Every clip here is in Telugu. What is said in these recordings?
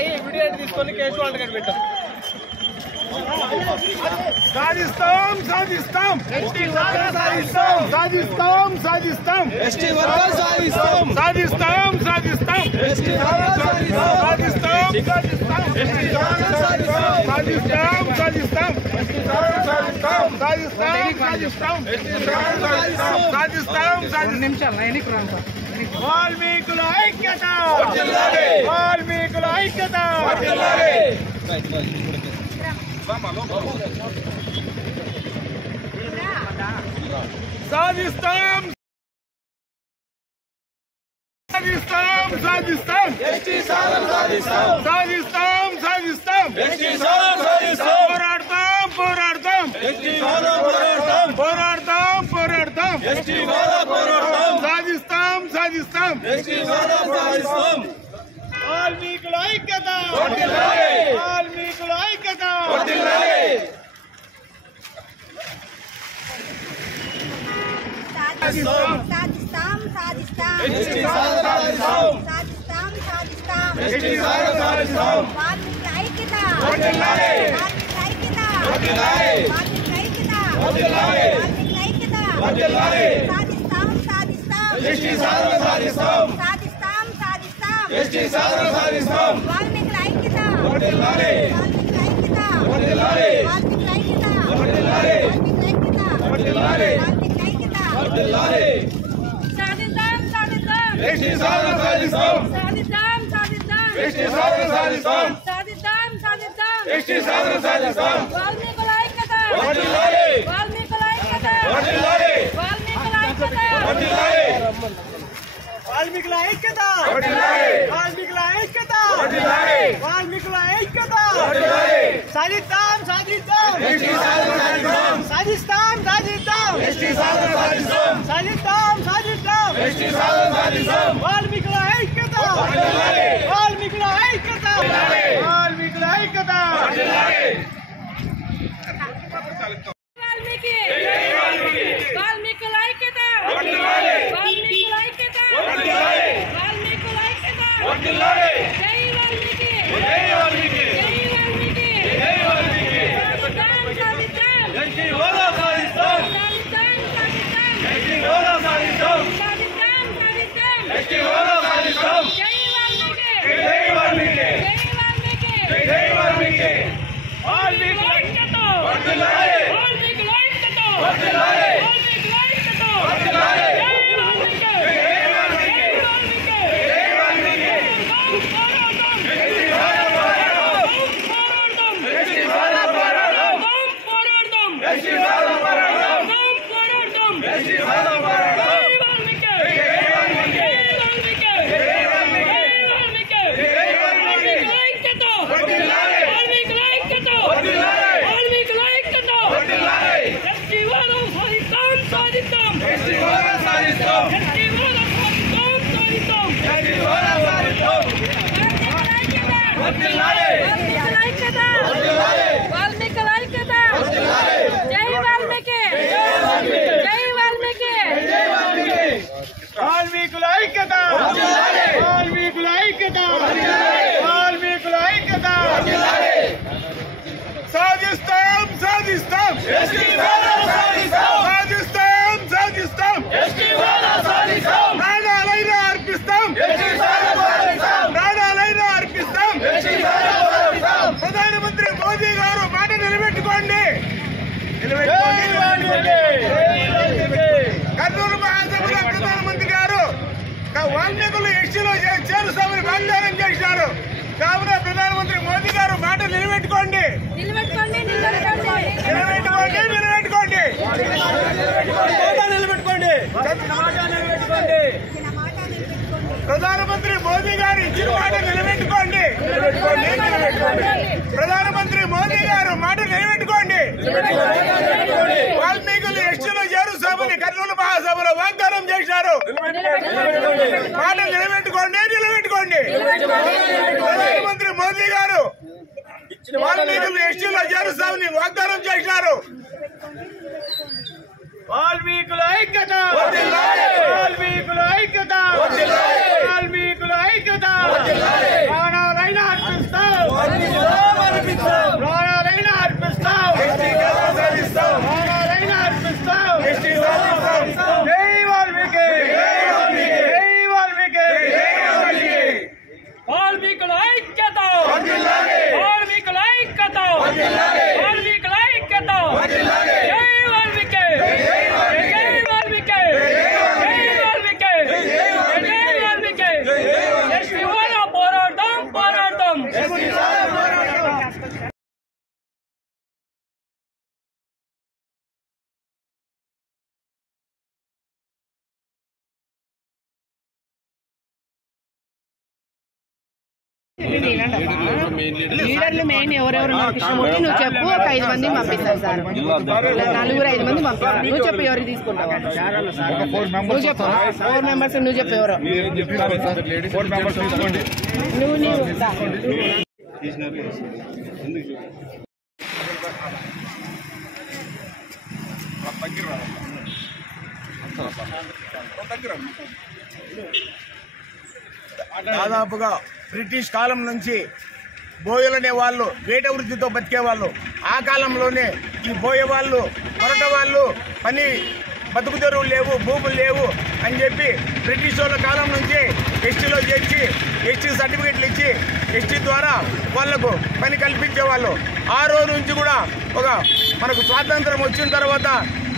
वीडियो తీసుకొని కేసు వాళ్ళ దగ్గర పెట్టాం సాధిస్తాం సాధిస్తాం ఎస్టీ సాధిస్తాం సాధిస్తాం సాధిస్తాం ఎస్టీ వర్గాలు సాధిస్తాం సాధిస్తాం సాధిస్తాం ఎస్టీ సాధిస్తాం సాధిస్తాం ఎస్టీ సాధిస్తాం సాధిస్తాం సాధిస్తాం ఎస్టీ సాధిస్తాం సాధిస్తాం సాధిస్తాం ఎస్టీ సాధిస్తాం సాధిస్తాం నిమిషాలు లైన్కి రండి వాల్మీకుల ఐక్యత వర్ధిల్లాలి వాల్మీకుల ఐక్యత వర్ధిల్లాలి సాధిస్తాం సాధిస్తాం సాధిస్తాం ఎస్టీ సాధిస్తాం సాధిస్తాం సాధిస్తాం ఎస్టీ సాధిస్తాం పోరాడతాం పోరాడతాం ఎస్టీ పోరాడతాం పోరాడతాం పోరాడతాం ఎస్టీ పోరాడతాం సాధిస్తాం సాధిస్తాం ఎస్టీ సాధిస్తాం వాల్మీకుల ఐక్యత వర్ధిల్లాలి వాల్మీకుల ఐక్యత వర్ధిల్లాలి సాధిస్తాం సాధిస్తాం సాధిస్తాం ఎస్టీ సాధిస్తాం సాధిస్తాం సాధిస్తాం ఎస్టీ సాధిస్తాం వాల్మీకుల ఐక్యత వర్ధిల్లాలి వాల్మీకుల ఐక్యత వర్ధిల్లాలి వాల్మీకుల ఐక్యత వర్ధిల్లాలి వాల్మీకుల ఐక్యత వర్ధిల్లాలి సాధిస్తాం సాధిస్తాం ఎస్టీ సాధిస్తాం సాధిస్తాం సాధిస్తాం ఎస్టీ సాధిస్తాం వాల్మీకుల ఐక్యత వర్ధిల్లాలి వాల్మీకుల ఐక్యత వర్ధిల్లాలి వాల్మీకుల ఐక్యత వర్ధిల్లాలి వాల్మీకుల ఐక్యత వర్ధిల్లాలి వాల్మీకుల ఐక్యత వర్ధిల్లాలి సాధిస్తాం సాధిస్తాం ఎస్టీ సాధిస్తాం సాధిస్తాం సాధిస్తాం ఎస్టీ సాధిస్తాం సాధిస్తాం సాధిస్తాం ఎస్టీ సాధిస్తాం వాల్మీకుల ఐక్యత వర్ధిల్లాలి వాల్మీకుల ఐక్యత వర్ధిల్లాలి వాల్మీకుల ఐక్యత వర్ధిల్లాలి వాల్మీకుల ఐక్యత వర్ధిల్లాలి వాల్మీకుల ఐక్యత వర్ధిల్లాలి వాల్మీకుల ఐక్యత వర్ధిల్లాలి సాధిస్తాం సాధిస్తాం ఎస్టీ సాధిస్తాం సాధిస్తాం సాధిస్తాం ఎస్టీ సాధిస్తాం సాధిస్తాం సాధిస్తాం ఎస్టీ సాధిస్తాం వాల్మీకుల ఐక్యత వర్ధిల్లాలి వాల్మీకుల ఐక్యత వర్ధిల్లాలి వాల్మీకుల ఐక్యత వర్ధిల్లాలి వాల్మీకి వాల్మీకుల ఐక్యత వర్ధిల్లాలి వాల్మీకుల ఐక్యత వర్ధిల్లాలి వాల్మీకుల ఐక్యత వర్ధిల్లాలి జై వాల్మీకి జై వాల్మీకి జై వాల్మీకి జై వాల్మీకి సాధిస్తాం సాధిస్తాం ఎస్టీ హోదా సాధిస్తాం సాధిస్తాం సాధిస్తాం ఎస్టీ హోదా సాధిస్తాం సాధిస్తాం సాధిస్తాం ఎస్టీ హోదా సాధిస్తాం జై వాల్మీకి జై వాల్మీకి జై వాల్మీకి జై వాల్మీకి వాల్మీకుల ఐక్యత వర్ధిల్లాలి వాల్మీకుల ఐక్యత వర్ధిల్లాలి వాల్మీకుల ఐక్యత వర్ధిల్లాలి జై వాల్మీకి జై వాల్మీకి జై వాల్మీకి పోరాడతాం ఎస్టీ పోరాడతాం పోరాడతాం ఎస్టీ పోరాడతాం పోరాడతాం ఎస్టీ పోరాడతాం పోరాడతాం ఎస్టీ పోరాడతాం జై వాల్మీకి జై వాల్మీకి జై వాల్మీకి జై వాల్మీకి జై వాల్మీకి ఐక్యత వర్ధిల్లాలి వాల్మీకుల ఐక్యత వర్ధిల్లాలి వాల్మీకుల ఐక్యత వర్ధిల్లాలి ఎస్టీ హోదా సాధిస్తాం సాధిస్తాం ఎస్టీ హోదా సాధిస్తాం ఎస్టీ హోదా సాధిస్తాం సాధిస్తాం ఎస్టీ హోదా సాధిస్తాం వర్ధిల్లాలి వాల్మీకుల ఐక్యత వర్ధిల్లాలి వాల్మీకుల ఐక్యత వర్ధిల్లాలి జై వాల్మీకి జై వాల్మీకి జై వాల్మీకి జై వాల్మీకి వాల్మీకుల ఐక్యత వర్ధిల్లాలి వాల్మీకుల ఐక్యత వర్ధిల్లాలి వాల్మీకుల ఐక్యత వర్ధిల్లాలి సాధిస్తాం సాధిస్తాం ఎస్టీ సాధిస్తాం సాధిస్తాం సాధిస్తాం ఎస్టీ సాధిస్తాం ప్రాణాలైనా అర్పిస్తాం ఎస్టీ సాధిస్తాం ప్రాణాలైనా అర్పిస్తాం ఎస్టీ సాధిస్తాం ప్రధానమంత్రి మోదీ గారు మాట నిలబెట్టుకోండి కర్నూలు మహాసభలో ప్రధానమంత్రి గారు వాల్మీకులు ఎస్టీలో చేరుస్తామని వాగ్దానం చేశారు. కావున ప్రధానమంత్రి మోదీ గారు మాట నిలబెట్టుకోండి నిలబెట్టుకోండి నిలబెట్టుకోండి నిలబెట్టుకోండి నిలబెట్టుకోండి ప్రధానమంత్రి మోదీ గారు ఇచ్చిన మాట నిలబెట్టుకోండి ప్రధానమంత్రి మోదీ గారు మాట నిలబెట్టుకోండి వాల్మీకులు ఎస్టీలో చేరుస్తామని కర్నూలు మహాసభలో వాగ్దానం చేశారు. మాట నిలబెట్టుకోండి నిలబెట్టుకోండి ప్రధానమంత్రి మోదీ గారు వాల్మీకులు ఎస్టీలో చేరుస్తామని వాగ్దానం చేశారు. వాల్మీకుల ఐక్యత వాల్మీకుల ఐక్యత వాల్మీకుల ఐక్యత ప్రాణాలైనా అర్పిస్తాం లీడర్లు మెయిన్ ఎవరెవరు కృష్ణమూర్తి నువ్వు చెప్పు. ఒక 5 మందిని పంపిస్తారు సార్, 4-5 మంది పంపిస్తారు. నువ్వు చెప్పు ఎవరికి తీసుకుంటావు. నువ్వు చెప్పు 4 మెంబర్స్. నువ్వు చెప్పు ఎవరో. దాదాపుగా బ్రిటిష్ కాలం నుంచి బోయలనే వాళ్ళు వేట వృత్తితో బతికే వాళ్ళు. ఆ కాలంలోనే ఈ బోయ వాళ్ళు, మొరట వాళ్ళు పని బతుకు తెరువులు లేవు, భూములు లేవు అని చెప్పి బ్రిటిష్ వాళ్ళ కాలం నుంచి ఎస్టీలో చేర్చి ఎస్టీ సర్టిఫికెట్లు ఇచ్చి ఎస్టీ ద్వారా వాళ్లకు పని కల్పించేవాళ్ళు. ఆ రోజు నుంచి కూడా మనకు స్వాతంత్రం వచ్చిన తర్వాత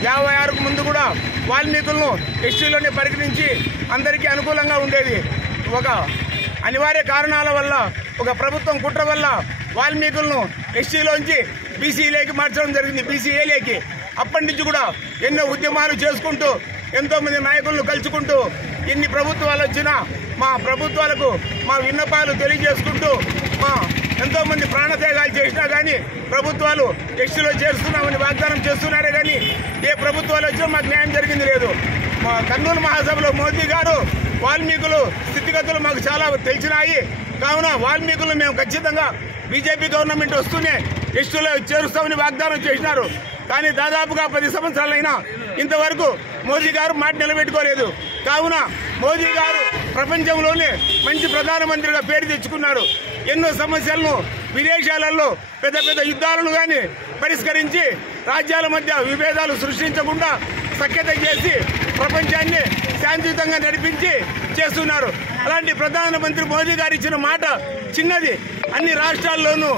56కు ముందు కూడా వాల్మీకులను ఎస్టీలోనే పరిగణించి అందరికీ అనుకూలంగా ఉండేది. అనివార్య కారణాల వల్ల, ప్రభుత్వం కుట్ర వల్ల వాల్మీకులను ఎస్టీలోంచి బీసీలోకి మార్చడం జరిగింది, బీసీఏలోకి. అప్పటి నుంచి కూడా ఎన్నో ఉద్యమాలు చేసుకుంటూ, ఎంతోమంది నాయకులను కలుసుకుంటూ, ఇన్ని ప్రభుత్వాలు వచ్చినా మా ప్రభుత్వాలకు మా విన్నపాలు తెలియజేసుకుంటూ ఎంతోమంది ప్రాణత్యాగాలు చేసినా కానీ ప్రభుత్వాలు ఎస్టీలో చేరుస్తున్నామని వాగ్దానం చేస్తున్నారే కానీ ఏ ప్రభుత్వాలు వచ్చినా మాకు న్యాయం జరిగింది లేదు. మా కర్నూలు మహాసభలో మోదీ గారు వాల్మీకులు స్థితిగతులు మాకు చాలా తెలిసినాయి. కావున వాల్మీకులు మేము ఖచ్చితంగా బీజేపీ గవర్నమెంట్ వస్తూనే ఎస్టీలో చేరుస్తామని వాగ్దానం చేసినారు. కానీ దాదాపుగా 10 సంవత్సరాలైనా ఇంతవరకు మోదీ గారు మాట నిలబెట్టుకోలేదు. కావున మోదీ గారు ప్రపంచంలోనే మంచి ప్రధానమంత్రిగా పేరు తెచ్చుకున్నారు. ఎన్నో సమస్యలను విదేశాలలో పెద్ద పెద్ద యుద్ధాలను కానీ పరిష్కరించి రాజ్యాల మధ్య విభేదాలు సృష్టించకుండా సఖ్యత చేసి ప్రపంచాన్ని శాంతియుతంగా నడిపించి చేస్తున్నారు. అలాంటి ప్రధానమంత్రి మోదీ గారు ఇచ్చిన మాట చిన్నది. అన్ని రాష్ట్రాల్లోనూ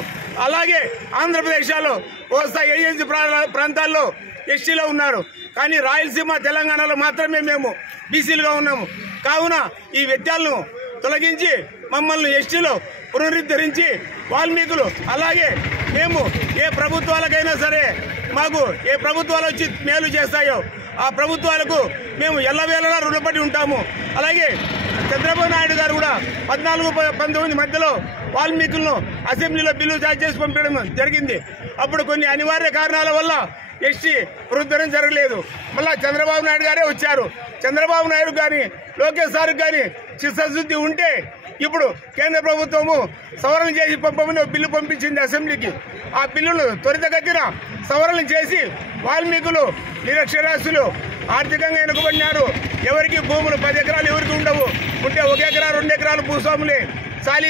అలాగే ఆంధ్రప్రదేశ్లో కోస్తా ఏజెన్సీ ప్రాంతాల్లో ఎస్టీలో ఉన్నారు. కానీ రాయలసీమ తెలంగాణలో మాత్రమే మేము బీసీలుగా ఉన్నాము. కావున ఈ వ్యత్యాలను తొలగించి మమ్మల్ని ఎస్టీలో పునరుద్ధరించి వాల్మీకులు అలాగే మేము ఏ ప్రభుత్వాలకైనా సరే మాకు ఏ ప్రభుత్వాలు వచ్చి మేలు చేస్తాయో ఆ ప్రభుత్వాలకు మేము ఎల్లవేళలా రుణపడి ఉంటాము. అలాగే చంద్రబాబు నాయుడు గారు కూడా 14-19 మధ్యలో వాల్మీకులను అసెంబ్లీలో బిల్లు చేసి పంపించడం జరిగింది. అప్పుడు కొన్ని అనివార్య కారణాల వల్ల ఎస్టీ పునరుద్ధరణ జరగలేదు. మళ్ళా చంద్రబాబు నాయుడు గారే వచ్చారు. చంద్రబాబు నాయుడు కానీ లోకేష్ సార్ కానీ చిత్తశుద్ధి ఉంటే ఇప్పుడు కేంద్ర ప్రభుత్వము సవరణ చేసి పంపమని బిల్లు పంపించింది అసెంబ్లీకి. ఆ బిల్లును త్వరితగతిన సవరణ చేసి వాల్మీకులు నిరక్షరాస్యులు ఆర్థికంగా వెనుకబడినారు. ఎవరికి భూములు 10 ఎకరాలు ఎవరికి ఉండవు, ఉంటే 1 ఎకరా 2 ఎకరాలు భూస్వాములే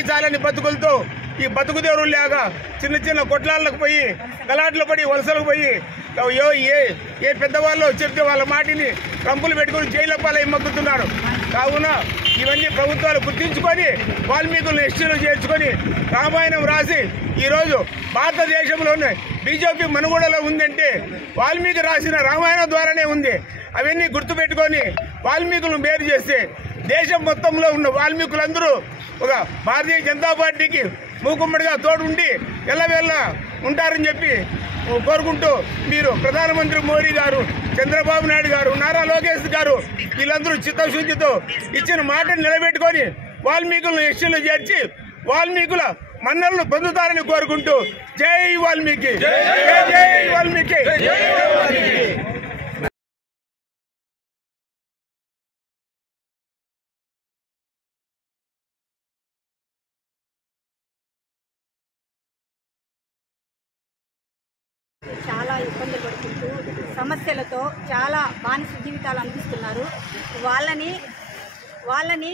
చాలని బతుకులతో ఈ బతుకు దేవుడు లేక చిన్న చిన్న కొట్లాలకు పోయి గలాట్లు పడి వలసలకు పోయి ఏ పెద్దవాళ్ళు చెప్తే వాళ్ళ మాటిని రంపులు పెట్టుకుని జైలు పాలై మగ్గుతున్నారు. కావున ఇవన్నీ ప్రభుత్వాలు గుర్తించుకొని వాల్మీకులను ఎస్టీలో చేర్చుకొని రామాయణం రాసి ఈరోజు భారతదేశంలోనే బీజేపీ మనుగడలో ఉందంటే వాల్మీకి రాసిన రామాయణం ద్వారానే ఉంది. అవన్నీ గుర్తుపెట్టుకొని వాల్మీకులను వేరు చేస్తే దేశం మొత్తంలో ఉన్న వాల్మీకులందరూ భారతీయ జనతా పార్టీకి మూకుమ్మడిగా తోడుండి ఎల్లవేళ ఉంటారని చెప్పి కోరుకుంటూ మీరు ప్రధానమంత్రి మోడీ గారు, చంద్రబాబు నాయుడు గారు, నారా లోకేష్ గారు వీళ్ళందరూ చిత్తశుద్ధితో ఇచ్చిన మాటను నిలబెట్టుకొని వాల్మీకులను ఎస్టీలో చేర్చి వాల్మీకుల మన్నలను పొందుతారని కోరుకుంటూ జై వాల్మీకి, జై వాల్మీకి. చాలా ఇబ్బంది పడుతుంటూ సమస్యలతో చాలా బానిస జీవితాలు అందిస్తున్నారు. వాళ్ళని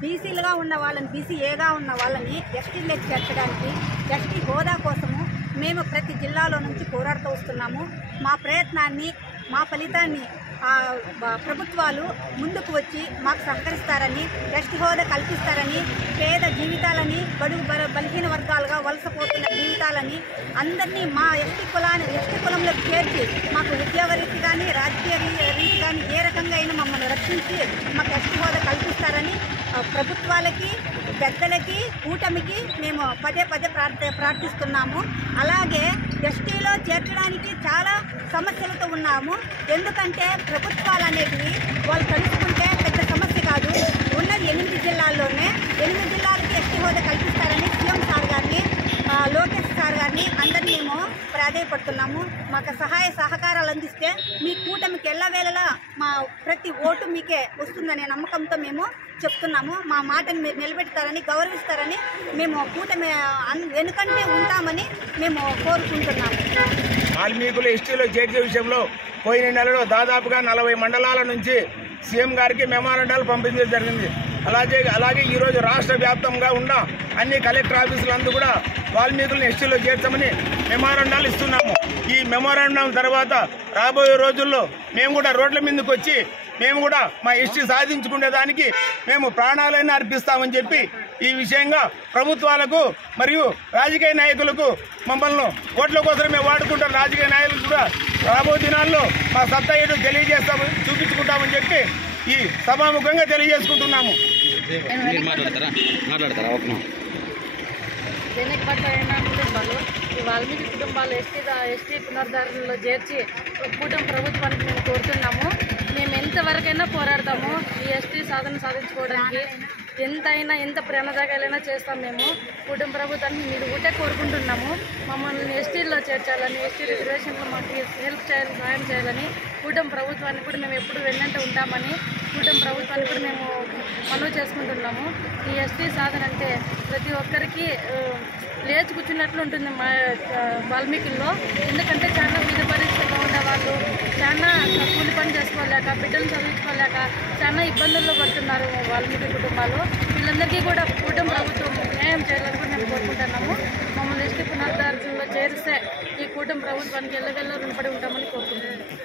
బీసీలుగా ఉన్న వాళ్ళని, బీసీఏగా ఉన్న వాళ్ళని ఎస్టీలోకి చేర్చడానికి ఎస్టీ హోదా కోసము మేము ప్రతి జిల్లాలో నుంచి పోరాడుతూ వస్తున్నాము. మా ప్రయత్నాన్ని, మా ఫలితాన్ని ప్రభుత్వాలు ముందుకు వచ్చి మాకు సహకరిస్తారని, ఎస్టీ హోదా కల్పిస్తారని, పేద జీవితాలని, బడుగు బలహీన వర్గాలుగా వలసపోతున్న జీవితాలని అందరినీ మా ఎస్టీ కులంలోకి చేర్చి మాకు ఉద్యోగ రీతి కానీ రాజకీయ రీతి కానీ ఏ రకంగా అయినా మమ్మల్ని రక్షించి మాకు ఎస్టీ హోదా కల్పిస్తారని ప్రభుత్వాలకి పెద్దలకి కూటమికి మేము పదే పదే ప్రార్థిస్తున్నాము. అలాగే ఎస్టీలో చేర్చడానికి చాలా సమస్యలతో ఉన్నాము. ఎందుకంటే ప్రభుత్వాలు అనేటివి వాళ్ళు తలుచుకుంటే పెద్ద సమస్య కాదు. ఉన్నది 8 జిల్లాల్లోనే 8 జిల్లాలకి ఎస్టీ హోదా కల్పిస్తారని సీఎం సార్ గారిని, లోకేష్ సార్ గారిని అందరినీ మేము ప్రాధాయపడుతున్నాము. మాకు సహాయ సహకారాలు అందిస్తే మీ కూటమికి ఎల్లవేళలా మా ప్రతి ఓటు మీకే వస్తుందనే నమ్మకంతో మేము చెప్తున్నాము. మా మాటను మీరు నిలబెడతారని, గౌరవిస్తారని మేము కూటమి వెనుకంటే ఉంటామని మేము కోరుకుంటున్నాము. వాల్మీకులు ఎస్టీలో చేర్చే విషయంలో పోయిన నెలలో దాదాపుగా 40 మండలాల నుంచి సీఎం గారికి మెమోరాండాలు పంపించడం జరిగింది. అలాగే ఈరోజు రాష్ట్ర వ్యాప్తంగా ఉన్న అన్ని కలెక్టర్ ఆఫీసులందు కూడా వాల్మీకులను ఎస్టీలో చేర్చమని మెమోరాండాలు ఇస్తున్నాము. ఈ మెమోరాండం తర్వాత రాబోయే రోజుల్లో మేము కూడా రోడ్ల మీదకి వచ్చి మేము కూడా మా ఎస్టీ సాధించుకునేదానికి మేము ప్రాణాలైనా అర్పిస్తామని చెప్పి ఈ విషయంగా ప్రభుత్వాలకు మరియు రాజకీయ నాయకులకు మమ్మల్ని ఓట్ల కోసమే వాడుకుంటారు రాజకీయ నాయకులు కూడా రాబోయే దినాల్లో మా సత్తా ఏంటో తెలియజేస్తామని చూపించుకుంటామని చెప్పి ఈ సభాముఖంగా తెలియజేసుకుంటున్నాము. వెనకబడిన కుటుంబాలు, ఈ వాల్మీకి కుటుంబాలు ఎస్టీ పునరుద్ధరణలో చేర్చి కూటమి ప్రభుత్వానికి మేము కోరుతున్నాము. మేము ఎంతవరకైనా పోరాడతాము. ఈ ఎస్టీ సాధించుకోవడానికి ఎంత ప్రాణత్యాగాలైనా చేస్తాం. మేము కూటమి ప్రభుత్వాన్ని మీరు ఒకటే కోరుకుంటున్నాము. మమ్మల్ని ఎస్టీల్లో చేర్చాలని, ఎస్టీ రిజర్వేషన్లో మాకు సహాయం చేయాలని కూటమి ప్రభుత్వాన్ని కూడా మేము ఎప్పుడు వెన్నంటే ఉంటామని కూటమి ప్రభుత్వాన్ని కూడా మేము మనవి చేసుకుంటున్నాము. ఈ ఎస్టీ సాధన అంటే ప్రతి ఒక్కరికి లేచి కూర్చున్నట్లు ఉంటుంది మా వాల్మీకిల్లో. ఎందుకంటే చాలా విధ పరిస్థితుల్లో ఉండేవాళ్ళు చాలా కూలి పని చేసుకోలేక, బిడ్డలు చదివించుకోలేక చాలా ఇబ్బందుల్లో పడుతున్నారు వాల్మీకి కుటుంబాలు. వీళ్ళందరికీ కూడా కూటమి ప్రభుత్వం న్యాయం చేయాలని కూడా మేము కోరుకుంటున్నాము. మమ్మల్ని ఎస్టీ పునరుద్ధరణలో చేరిస్తే ఈ కూటమి ప్రభుత్వానికి ఎల్లవెల్ల రుణపడి ఉంటామని కోరుకుంటున్నాము.